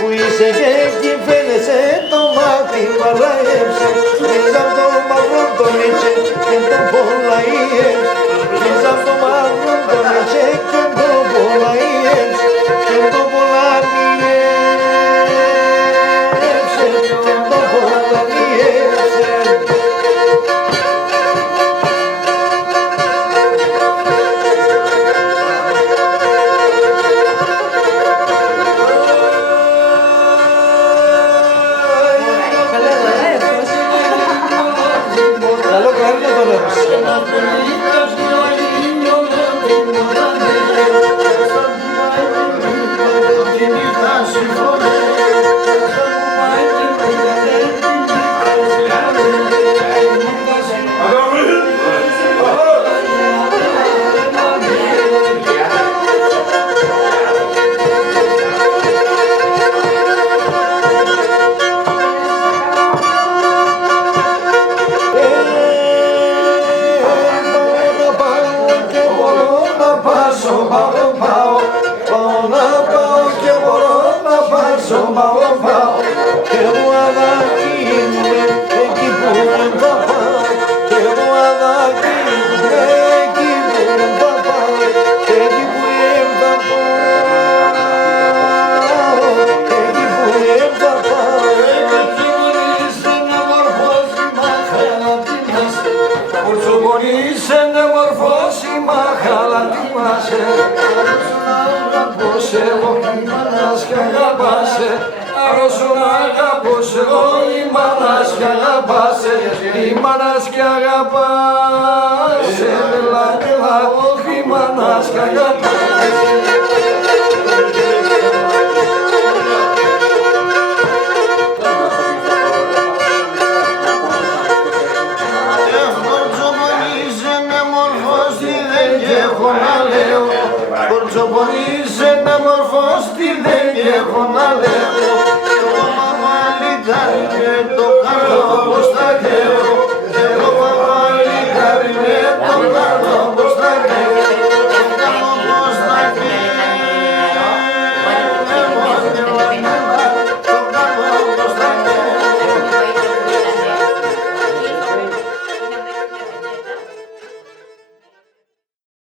που είσαι και εκεί φαίνεσαι το μάτι παραέψε. Πίσω απ' το μαύρο το μίτσο και το πολλαίες. Πίσω απ' το μαύρο το μίτσο και το πολλαίες. Και το πολλαίες. Και το πολλαίες. έχω να λέω, το μαμαλιτάρι και το